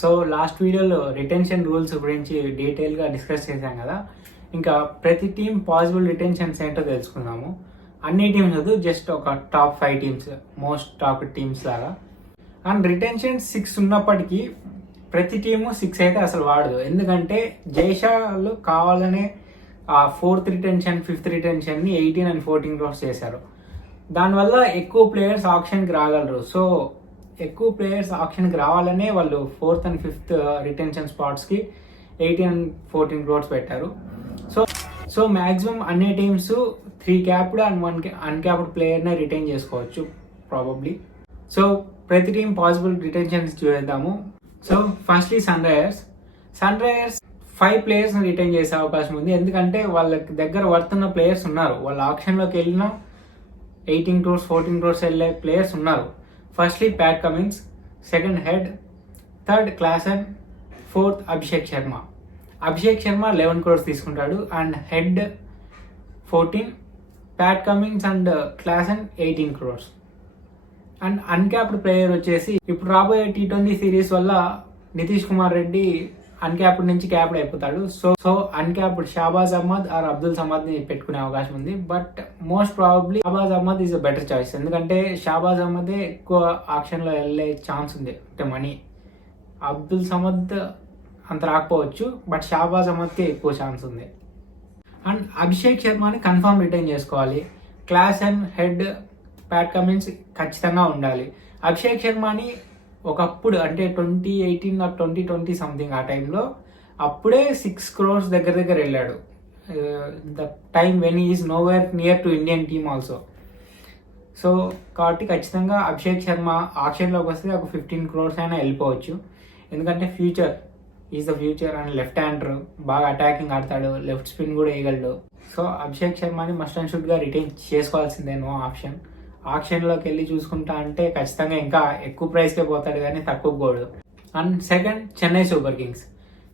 So last వీడియోలో retention rules గురించి డీటెయిల్గా డిస్కస్ చేశాం కదా. ఇంకా ప్రతి టీం పాసిబుల్ రిటెన్షన్స్ ఏంటో తెలుసుకుందాము. అన్ని టీమ్స్ వద్దు, జస్ట్ ఒక top 5 teams, most top teams లాగా. అండ్ రిటెన్షన్ 6 ఉన్నప్పటికీ ప్రతి టీము 6 అయితే అసలు వాడదు. ఎందుకంటే జైషాలు కావాలనే ఆ 4th retention 5th రిటెన్షన్ని 18 and 14 crores చేశారు. దానివల్ల ఎక్కువ ప్లేయర్స్ ఆప్షన్కి రాగలరు. సో ఎక్కువ ప్లేయర్స్ ఆప్షన్కి రావాలనే వాళ్ళు 4th and 5th రిటెన్షన్ స్పాట్స్కి 18 and 14 క్రోర్స్ పెట్టారు. సో మ్యాక్సిమం అన్ని టీమ్స్ 3 క్యాప్డ్ అండ్ 1 అన్క్యాప్డ్ ప్లేయర్నే రిటైన్ చేసుకోవచ్చు ప్రాబబ్లీ. సో ప్రతి టీం పాసిబుల్ రిటెన్షన్స్ చూద్దాము. సో ఫస్ట్లీ సన్ రైజర్స్ 5 ప్లేయర్స్ని రిటైన్ చేసే అవకాశం ఉంది. ఎందుకంటే వాళ్ళ దగ్గర వర్తున్న ప్లేయర్స్ ఉన్నారు. వాళ్ళ ఆప్షన్లోకి వెళ్ళిన 18 క్రోర్స్ 14 క్రోర్స్ వెళ్ళే ప్లేయర్స్ ఉన్నారు. Firstly Pat Cummins, second Head, third Klaasen, fourth Abhishek Sharma 11 crores తీసుకుంటాడు and Head 14, Pat Cummins and Klaasen 18 crores. And uncapped player వచ్చేసి ఇప్పుడు రాబోయే T20 సిరీస్ వల్ల నితీష్ కుమార్ రెడ్డి అన్క్యాప్డ్ నుంచి క్యాప్డ్ అయిపోతాడు. So uncapped Shahbaz Ahmed or Abdul Samad ని పెట్టుకునే అవకాశం ఉంది. But most probably Shahbaz Ahmed is a better choice. ఎందుకంటే షాబాజ్ అహ్మదే ఎక్కువ ఆప్షన్ లో వెళ్ళే ఛాన్స్ ఉంది, అంటే మనీ. అబ్దుల్ సమద్ అంత రాకపోవచ్చు, బట్ షాబాజ్ అహ్మద్కి ఎక్కువ ఛాన్స్ ఉంది. అండ్ అభిషేక్ శర్మని కన్ఫర్మ్ రిటైన్ చేసుకోవాలి. Class and head, Pat Cummins ఖచ్చితంగా ఉండాలి. అభిషేక్ శర్మని ఒకప్పుడు అంటే 2018 or 2020 సంథింగ్ ఆ టైంలో అప్పుడే 6 క్రోర్స్ దగ్గర వెళ్ళాడు. The time when is nowhere near to Indian team also. So కాబట్టి ఖచ్చితంగా అభిషేక్ శర్మ ఆప్షన్లోకి వస్తే ఒక 15 క్రోర్స్ అయినా వెళ్ళిపోవచ్చు. ఎందుకంటే future is the future and left hander, బాగా అటాకింగ్ ఆడతాడు, లెఫ్ట్ స్పిన్ కూడా వేయగలడు. సో అభిషేక్ శర్మని మస్ట్ అండ్ షుడ్గా రిటైన్ చేసుకోవాల్సిందే, నో ఆప్షన్. ఆప్షన్లోకి వెళ్ళి చూసుకుంటా అంటే ఖచ్చితంగా ఇంకా ఎక్కువ ప్రైస్కే పోతాడు కానీ తక్కువ పోడు. And second Chennai Super Kings.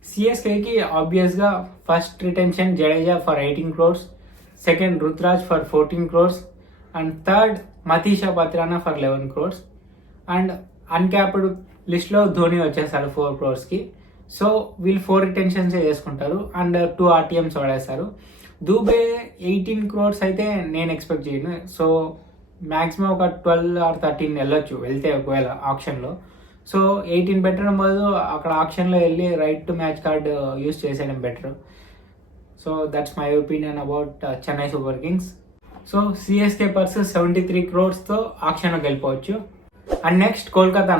సిఎస్కేకి ఆబ్వియస్గా first retention Jadeja for 18 crores, second Ruturaj for 14 crores and third Matheesha Pathirana for 11 crores. And uncapped లిస్ట్లో ధోని వచ్చేస్తారు 4 క్రోర్స్కి. సో వీళ్ళు 4 రిటెన్షన్స్ చేసుకుంటారు అండ్ 2 RTMs వాడేస్తారు. దూబే 18 క్రోర్స్ అయితే నేను ఎక్స్పెక్ట్ చేయను. సో మ్యాక్సిమం ఒక 12 or 13 వెళ్ళొచ్చు, వెళ్తే ఒకవేళ ఆప్షన్లో. సో 18 పెట్టడం బదులు అక్కడ ఆప్షన్లో వెళ్ళి right to match card use చేసేయడం better. So that's my opinion about Chennai Super Kings. So CSK purse 73 క్రోర్స్తో ఆప్షన్లోకి వెళ్ళిపోవచ్చు. And next Kolkata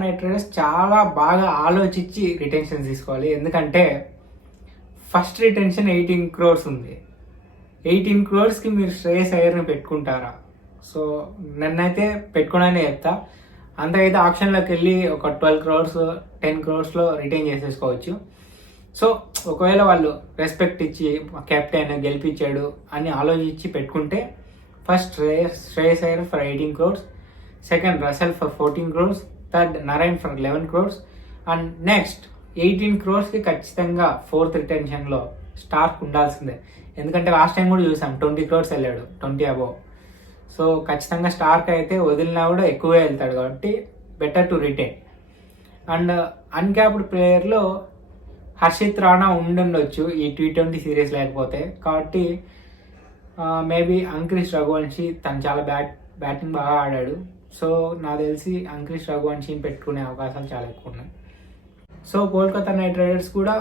Knight Riders చాలా బాగా ఆలోచించి రిటెన్షన్ తీసుకోవాలి. ఎందుకంటే ఫస్ట్ రిటెన్షన్ 18 క్రోర్స్ ఉంది. 18 క్రోర్స్కి మీరు శ్రేయస్ అయ్యర్ని పెట్టుకుంటారా? సో నన్నైతే పెట్టుకోననే చెప్తా. అంతకైతే ఆప్షన్లోకి వెళ్ళి ఒక 12 క్రోర్స్ 10 క్రోర్స్లో రిటైన్ చేసేసుకోవచ్చు. సో ఒకవేళ వాళ్ళు రెస్పెక్ట్ ఇచ్చి కెప్టెన్ గెలిపించాడు అని ఆలోచించి పెట్టుకుంటే first Shreyas Iyer for 18 crores, second Russell for 14 crores, third Narine for 11 crores and next 18 క్రోర్స్కి ఖచ్చితంగా 4th రిటెన్షన్లో స్టార్క్ ఉండాల్సిందే. ఎందుకంటే లాస్ట్ టైం కూడా చూసాం 20 క్రోర్స్ వెళ్ళాడు, 20 అబోవ్. సో ఖచ్చితంగా స్టార్క్ అయితే వదిలినా కూడా ఎక్కువే వెళ్తాడు, కాబట్టి better to retain. And uncapped ప్లేయర్లో హర్షిత్ రాణా ఉండొచ్చు ఈ T20 సిరీస్ లేకపోతే. కాబట్టి మేబీ అంక్రిష్ రఘువంశీ, తను చాలా బ్యాటింగ్ బాగా ఆడాడు. సో నాకు తెలిసి అంక్రిష్ రఘువంశీని పెట్టుకునే అవకాశాలు చాలా ఎక్కువ ఉన్నాయి. సో కోల్కతా నైట్ రైడర్స్ కూడా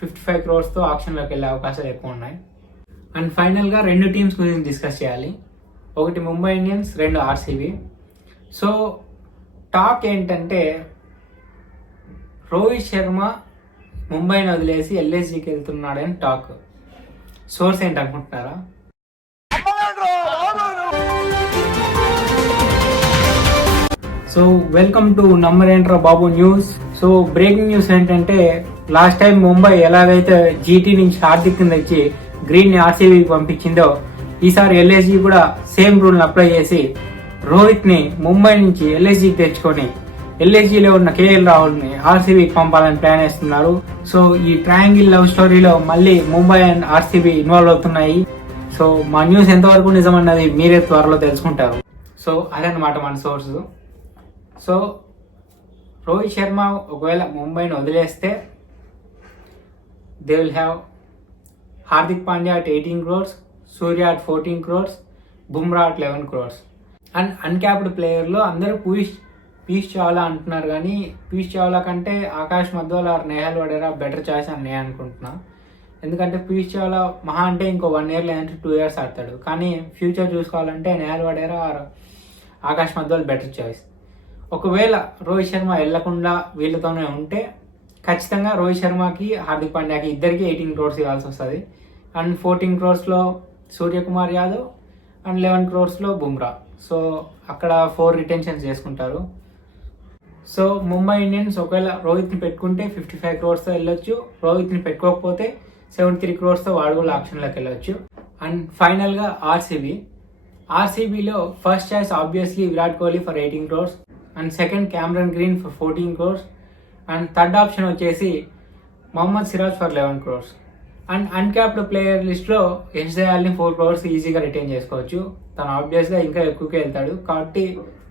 55 క్రోర్స్తో ఆప్షన్లోకి వెళ్ళే అవకాశాలు ఎక్కువ ఉన్నాయి. అండ్ ఫైనల్గా 2 టీమ్స్ గురించి డిస్కస్ చేయాలి. ఒకటి Mumbai Indians, 2 RCB. So talk ఏంటంటే రోహిత్ శర్మ ముంబైని వదిలేసి LSGకి వెళ్తున్నాడని టాక్. సోర్స్ ఏంటి అనుకుంటున్నారా? సో వెల్కమ్ టు నంబర్ ఏంట్రా బాబు న్యూస్. సో బ్రేకింగ్ న్యూస్ ఏంటంటే లాస్ట్ టైం ముంబై ఎలాగైతే GT నుంచి హార్దిక్ తెచ్చి గ్రీన్ ని RCBకి పంపించిందో ఈసారి LSG కూడా సేమ్ రూల్ని అప్లై చేసి రోహిత్ ని ముంబై నుంచి LSGకి తెచ్చుకొని LSGలో ఉన్న KL రాహుల్ని RCBకి పంపాలని ప్లాన్ వేస్తున్నారు. సో ఈ ట్రయాంగిల్ లవ్ స్టోరీలో మళ్ళీ ముంబై అండ్ RCB ఇన్వాల్వ్ అవుతున్నాయి. సో మా న్యూస్ ఎంతవరకు నిజమన్నది మీరే త్వరలో తెలుసుకుంటారు. సో అదనమాట మన సోర్స్. సో రోహిత్ శర్మ ఒకవేళ ముంబైని వదిలేస్తే they will have Hardik Pandya at 18 crores, Surya at 14 crores, Bumrah at 11 crores. And uncapped ప్లేయర్లో అందరూ పీయూష్ చావ్లా అంటున్నారు, కానీ పీయూష్ చావ్లా కంటే Akash Madhwal or Nehal Wadhera better choice అని నేను అనుకుంటున్నా. ఎందుకంటే పీయూష్ చావ్లా మహా అంటే ఇంకో 1 year లేదంటే 2 years ఆడతాడు, కానీ ఫ్యూచర్ చూసుకోవాలంటే Nehal Wadhera or Akash Madhwal better choice. ఒకవేళ రోహిత్ శర్మ వెళ్లకుండా వీళ్ళతోనే ఉంటే ఖచ్చితంగా రోహిత్ శర్మకి హార్దిక్ పాండ్యాకి ఇద్దరికి 18 crores ఇవ్వాల్సి వస్తుంది. And 14 crores Suryakumar Yadav and 11 crores Bumrah. So అక్కడ 4 రిటెన్షన్స్ చేసుకుంటారు. సో ముంబై ఇండియన్స్ ఒకవేళ రోహిత్ని పెట్టుకుంటే 55 crores వెళ్ళొచ్చు, రోహిత్ని పెట్టుకోకపోతే 73 crores వాడు కూడా ఆప్షన్లోకి వెళ్ళొచ్చు. అండ్ ఫైనల్గా ఆర్సీబీలో first choice obviously Virat Kohli for 18 crores, and second Cameron Green for 14 crores, and third option వచ్చేసి Mohammed Siraj for 11 crores. And uncapped player లిస్ట్లో యష్ దయాల్ని 4 crores ఈజీగా రిటైన్ చేసుకోవచ్చు. తను ఆబ్వియస్గా ఇంకా ఎక్కువగా వెళ్తాడు కాబట్టి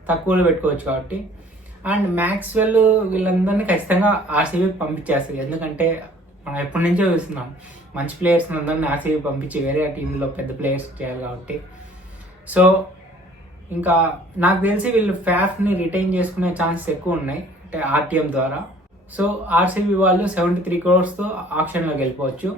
తక్కువలో పెట్టుకోవచ్చు కాబట్టి. అండ్ మ్యాక్స్వెల్ వీళ్ళందరినీ ఖచ్చితంగా ఆర్సీబీ పంపించేస్తుంది, ఎందుకంటే మనం ఎప్పటి నుంచో చూస్తున్నాం మంచి ప్లేయర్స్ అందరినీ ఆర్సీబీ పంపించి వేరే టీంలో పెద్ద ప్లేయర్స్ చేయాలి కాబట్టి. సో ఇంకా నాకు తెలిసి వీళ్ళు ఫ్యాఫ్ని రిటైన్ చేసుకునే ఛాన్సెస్ ఎక్కువ ఉన్నాయి అంటే ఆర్టీఎం ద్వారా. సో ఆర్సీబీ వాళ్ళు 73 crores ఆప్షన్లోకి వెళ్ళిపోవచ్చు.